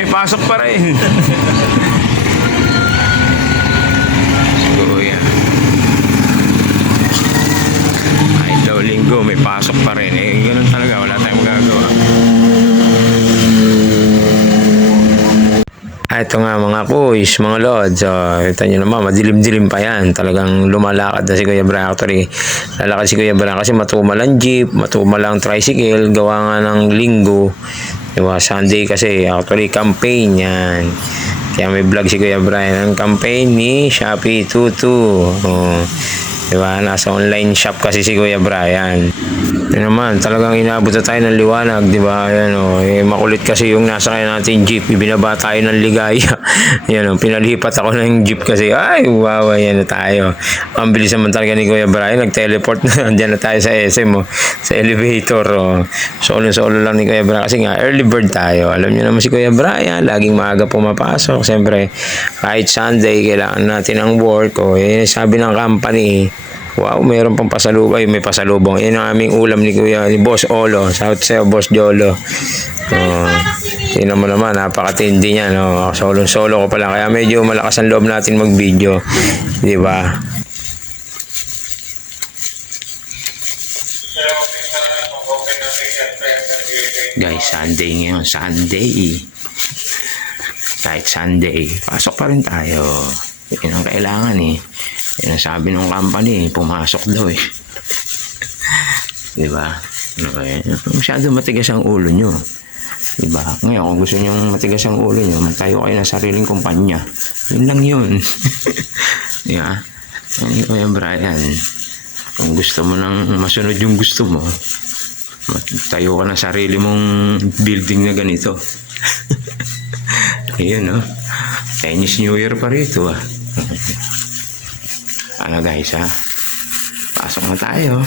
may pasok pa rin. Siguro yan. Kahit daw linggo, may pasok pa rin. Eh, ganun talaga. Wala tayong magagawa. Ito nga mga kuys, mga lods. Ito nyo naman, madilim-dilim pa yan. Talagang lumalakad na si Kuya Brian. Actually, lalakad si Kuya Brian kasi matumal ang jeep, matumal ang tricycle, gawa nga ng linggo. Diba? Sunday kasi, actually, campaign yan. Kaya may vlog si Kuya Brian. Ang campaign ni Shopee Tutu. Diba? Nasa online shop kasi si Kuya Brian. Yun naman, talagang inaabot na tayo ng liwanag, di ba? Ayan, makulit kasi yung nasa kaya natin jeep, ibinaba tayo ng ligaya. Yan, pinalipat ako ng jeep kasi, ay, wow, yan na tayo. Ang bilis naman talaga ni Kuya Brian, nag-teleport na, andyan na tayo sa SM, sa elevator. Solo-solo lang ni Kuya Brian kasi nga, early bird tayo. Alam niyo naman si Kuya Brian, laging maaga pumapasok. Siyempre, kahit Sunday, kailangan natin ang work. Sabi ng company, wow, mayroon pang pasalubong. Ay, may pasalubong. Yan ang aming ulam ni Kuya, ni Boss Olo. Shout sa'yo, Boss Jolo. Tingnan mo naman, napakatindi niya. No? Solo ko pala. Kaya medyo malakas ang loob natin mag-video. Di ba? Guys, Sunday ngayon. Sunday. Kahit Sunday, pasok pa rin tayo. Yan ang kailangan eh. Yan ang sabi ng company, pumasok daw eh. Diba? Okay. Masyado matigas ang ulo nyo. Diba? Ngayon, kung gusto nyo matigas ang ulo nyo, magtayo kayo ng sariling kumpanya. Yun lang yun. Diba? Ang Brian, kung gusto mo nang masunod yung gusto mo, magtayo ka ng sarili mong building na ganito. Ayun, no? Chinese New Year pa rito, ah. Ano guys, ha? Pasok na tayo.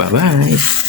Bye-bye.